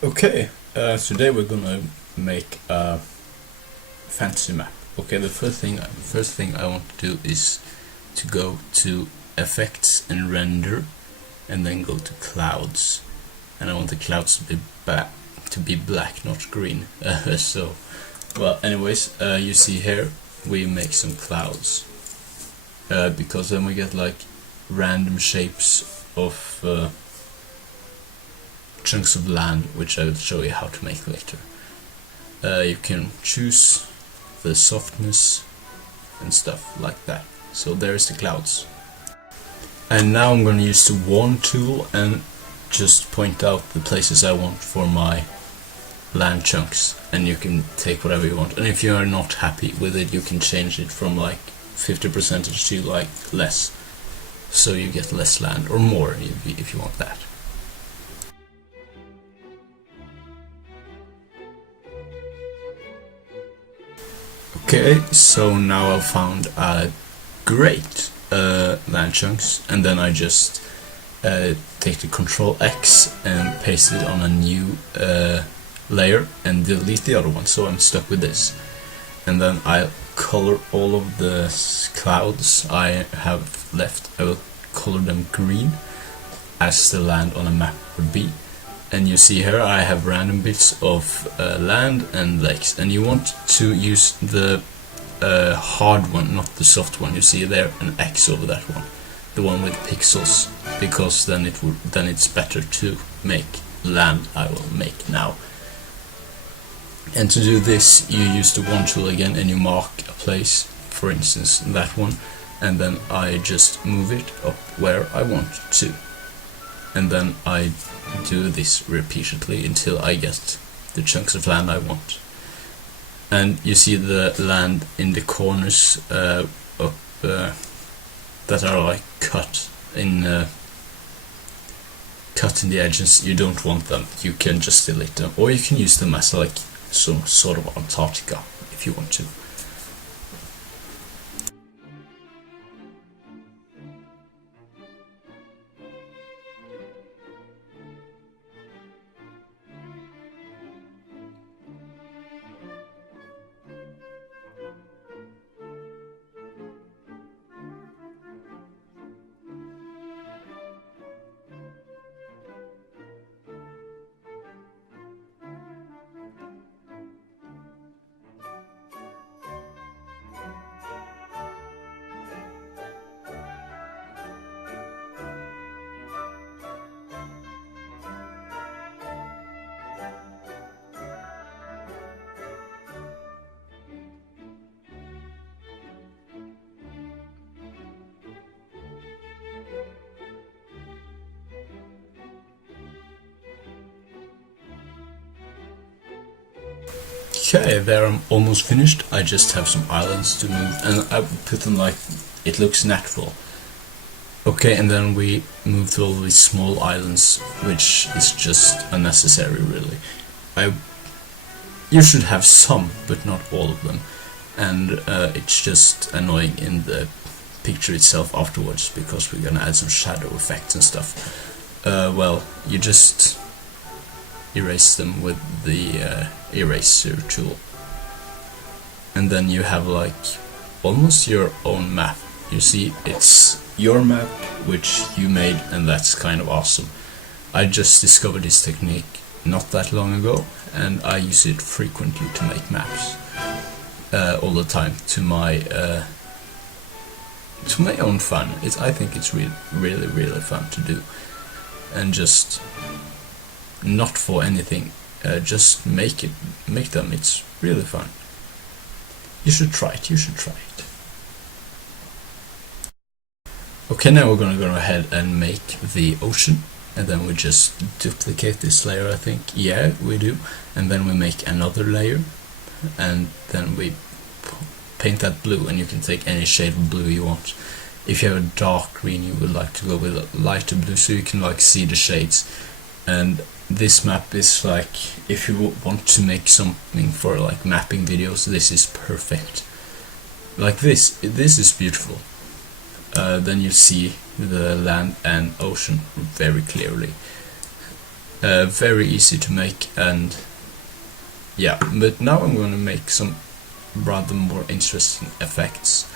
Okay, today we're gonna make a fantasy map. Okay, the first thing I want to do is to go to effects and render, and then go to clouds. And I want the clouds to be black, not green. So, well, anyways, you see here we make some clouds because then we get like random shapes of chunks of land, which I will show you how to make later. You can choose the softness and stuff like that. So there's the clouds. And now I'm going to use the wand tool and just point out the places I want for my land chunks, and you can take whatever you want. And if you are not happy with it, you can change it from like 50% to like less, so you get less land, or more if you want that. Okay, so now I've found a great land chunks, and then I just take the Control X and paste it on a new layer and delete the other one, so I'm stuck with this. And then I'll color all of the clouds I have left. I will color them green as the land on a map would be. And you see here I have random bits of land and lakes, and you want to use the hard one, not the soft one. You see there an X over that one, the one with pixels, because then it's better to make land I will make now. And to do this, you use the wand tool again, and you mark a place, for instance that one, and then I just move it up where I want to, and then I do this repeatedly until I get the chunks of land I want. And you see the land in the corners up that are like cut in the edges. You don't want them, you can just delete them, or you can use them as like some sort of Antarctica if you want to. Okay, there I'm almost finished. I just have some islands to move, and I put them like it looks natural. Okay, and then we move to all these small islands, which is just unnecessary really. You should have some, but not all of them, and it's just annoying in the picture itself afterwards, because we're gonna add some shadow effects and stuff. Well, you just erase them with the eraser tool, and then you have like almost your own map. You see, it's your map which you made, and that's kind of awesome. I just discovered this technique not that long ago, and I use it frequently to make maps all the time to my own fun. I think it's really fun to do, and just not for anything, just make them. It's really fun. You should try it. Okay, now we're gonna go ahead and make the ocean, and then we just duplicate this layer, I think. Yeah, we do. And then we make another layer, and then we paint that blue, and you can take any shade of blue you want. If you have a dark green, you would like to go with a lighter blue, so you can like see the shades. And this map is like, if you want to make something for like mapping videos, this is perfect. Like this is beautiful. Then you see the land and ocean very clearly. very easy to make, and yeah, but now I'm going to make some rather more interesting effects.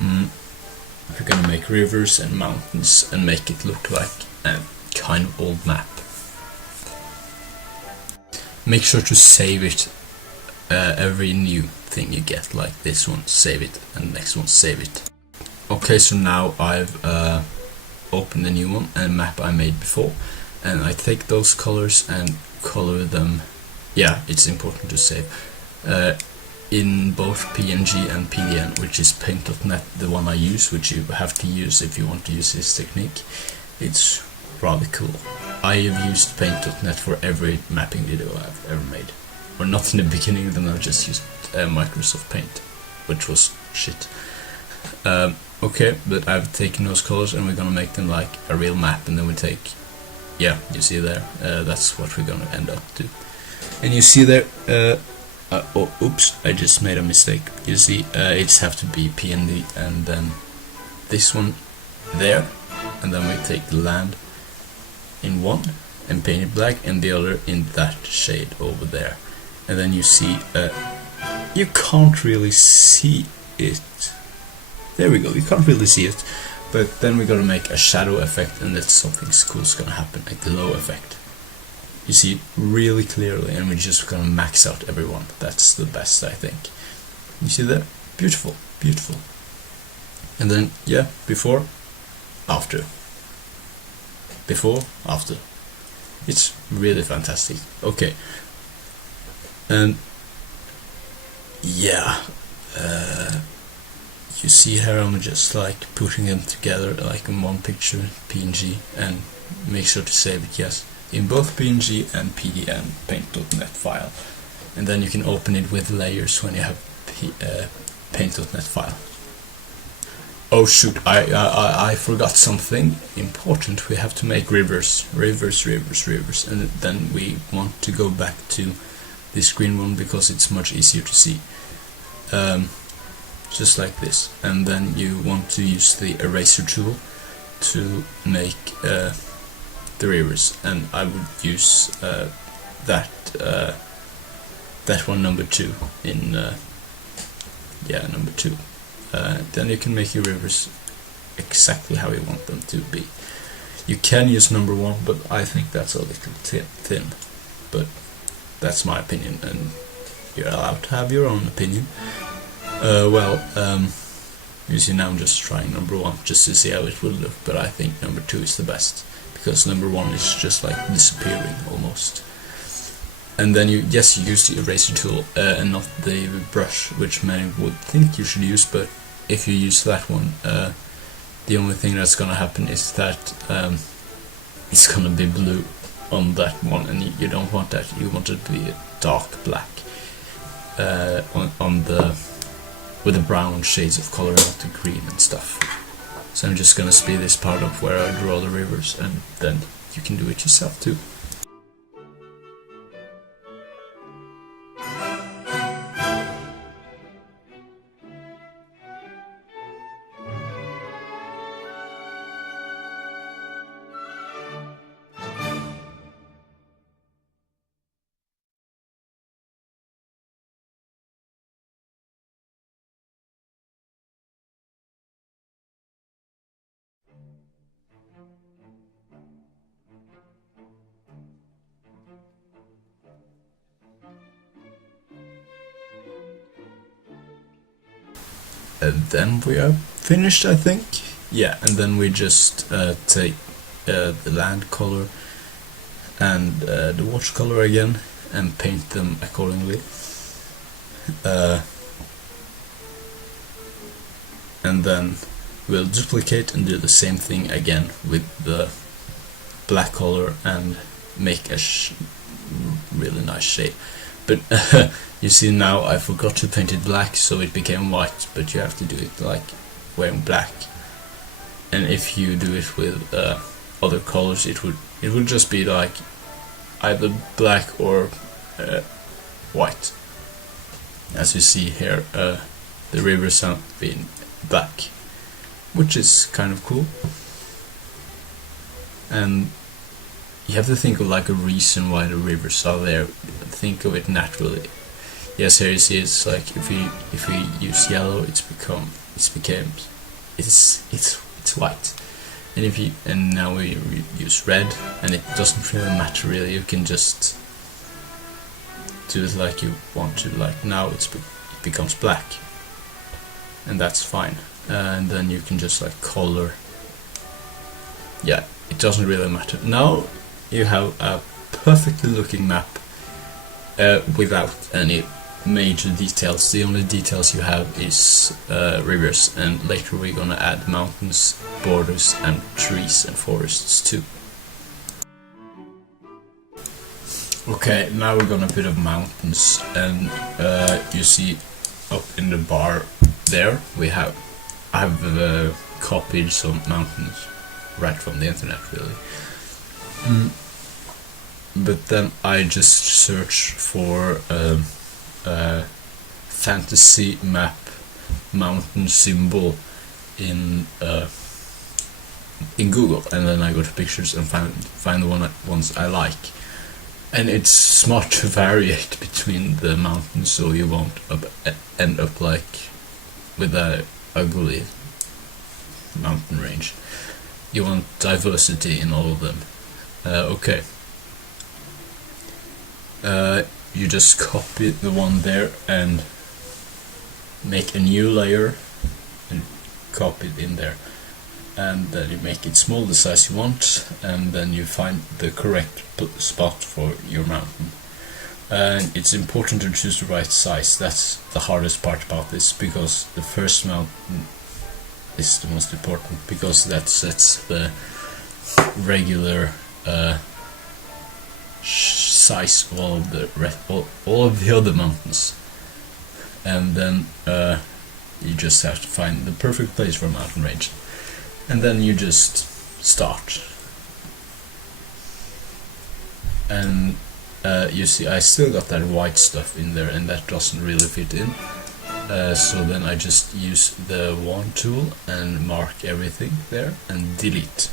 We're going to make rivers and mountains and make it look like a kind of old map. Make sure to save it, every new thing you get, like this one, save it, and next one, save it. Okay, so now I've opened a new one, a map I made before, and I take those colors and color them. Yeah, it's important to save in both PNG and PDN, which is Paint.net, the one I use, which you have to use if you want to use this technique. It's rather cool. I have used Paint.net for every mapping video I've ever made. Or not in the beginning, then I just used Microsoft Paint, which was shit. Okay, but I've taken those colors and we're gonna make them like a real map, and then we take, yeah, you see there, that's what we're gonna end up to. And you see there, oh, oops, I just made a mistake. You see, it's have to be PNG, and then this one there, and then we take the land in one and paint it black, and the other in that shade over there. And then you see, you can't really see it. There we go, you can't really see it. But then we're gonna make a shadow effect, and that's something cool's gonna happen, a glow effect. You see it really clearly, and we're just gonna max out everyone. That's the best, I think. You see that? Beautiful, beautiful. And then, yeah, before, after. Before, after. It's really fantastic. Okay. And yeah, you see here I'm just like putting them together like in one picture, PNG, and make sure to save it, yes, in both PNG and PDN Paint.net file, and then you can open it with layers when you have Paint.net file. Oh shoot, I forgot something important. We have to make rivers, and then we want to go back to this green one because it's much easier to see. Just like this, and then you want to use the eraser tool to make the rivers, and I would use that one, number 2 in yeah, number 2. Then you can make your rivers exactly how you want them to be. You can use number 1, but I think that's a little thin, but that's my opinion, and you're allowed to have your own opinion. You see, now I'm just trying number 1 just to see how it will look, but I think number 2 is the best, because number 1 is just like disappearing almost. And then you use the eraser tool and not the brush, which many would think you should use, but if you use that one, the only thing that's gonna happen is that it's gonna be blue on that one, and you don't want that. You want it to be a dark black on the with the brown shades of color, not the green and stuff. So I'm just gonna speed this part up where I draw the rivers, and then you can do it yourself too. And then we are finished, I think. Yeah, and then we just take the land color and the watercolor again and paint them accordingly. And then we'll duplicate and do the same thing again with the black color and make a really nice shape. But you see, now I forgot to paint it black, so it became white, but you have to do it like wearing black. And if you do it with other colors, it would just be like either black or white. As you see here, the rivers have been black, which is kind of cool. And you have to think of like a reason why the rivers are there. Think of it naturally. Yes, here you see it's like if you use yellow, it's white. And if you now we use red, and it doesn't really matter really. You can just do it like you want to. Like now it becomes black, and that's fine. And then you can just like color. Yeah, it doesn't really matter. Now you have a perfectly looking map without any major details. The only details you have is rivers, and later we're gonna add mountains, borders, and trees and forests too. Okay, now we're gonna put up mountains, and you see up in the bar there I have copied some mountains right from the internet really. But then I just search for fantasy map mountain symbol in Google, and then I go to pictures and find the ones I like. And it's smart to variate between the mountains so you won't end up like with a ugly mountain range. You want diversity in all of them. Okay. You just copy the one there and make a new layer and copy it in there, and then you make it small the size you want, and then you find the correct spot for your mountain. And it's important to choose the right size. That's the hardest part about this, because the first mountain is the most important, because that sets the regular size of all of the other mountains. And then you just have to find the perfect place for a mountain range, and then you just start. And you see I still got that white stuff in there, and that doesn't really fit in, so then I just use the wand tool and mark everything there and delete.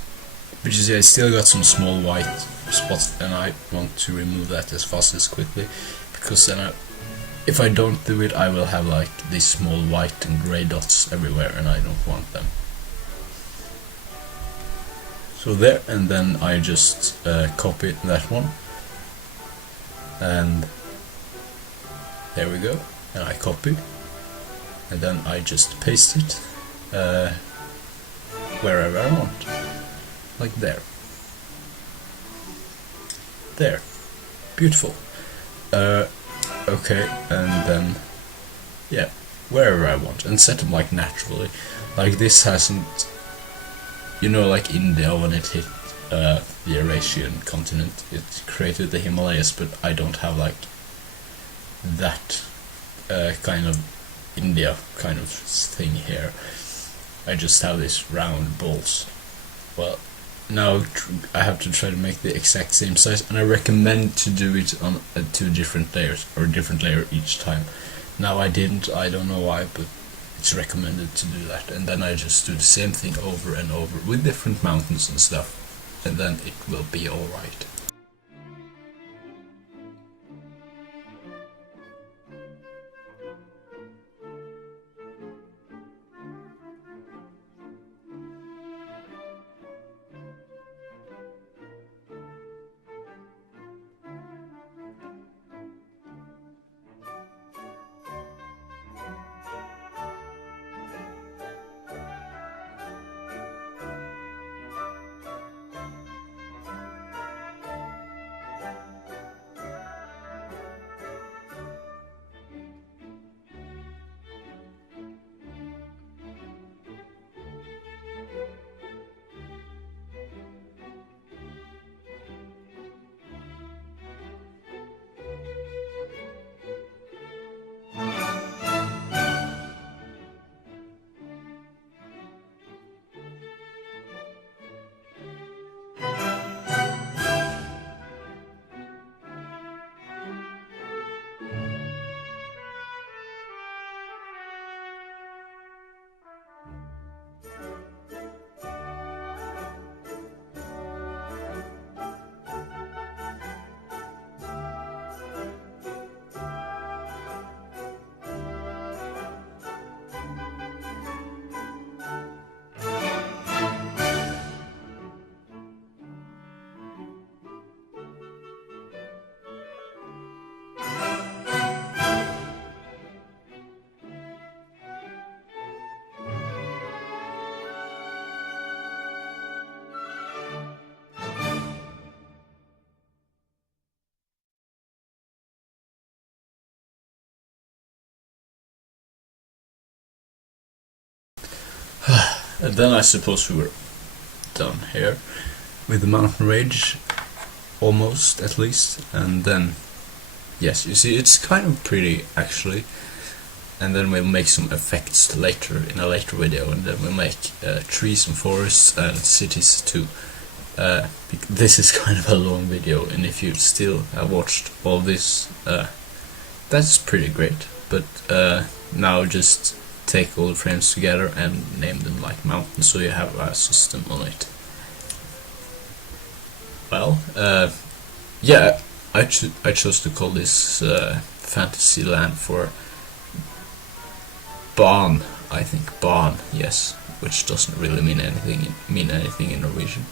But you see I still got some small white spots, and I want to remove that as fast as quickly, because then if I don't do it, I will have like these small white and grey dots everywhere, and I don't want them. So there, and then I just copy that one, and there we go, and I copy, and then I just paste it wherever I want, like there. There. Beautiful. Okay, and then, yeah, wherever I want, and set them like naturally. Like this hasn't, like India, when it hit the Eurasian continent, it created the Himalayas, but I don't have like that kind of India kind of thing here. I just have these round balls. Well, now I have to try to make the exact same size, and I recommend to do it on 2 different layers, or a different layer each time. Now I didn't, I don't know why, but it's recommended to do that, and then I just do the same thing over and over with different mountains and stuff, and then it will be alright. and then I suppose we were done here with the mountain range, almost at least, and then yes, you see it's kind of pretty actually, and then we'll make some effects later in a later video, and then we'll make trees and forests and cities too. This is kind of a long video, and if you still have watched all this, that's pretty great, but now just take all the frames together and name them like mountains so you have a system on it. Well, yeah, I chose to call this fantasy land for Ban, I think, Ban, yes, which doesn't really mean anything in Norwegian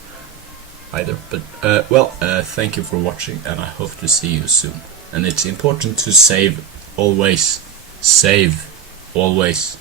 either, but well, thank you for watching, and I hope to see you soon. And it's important to save always. Save always.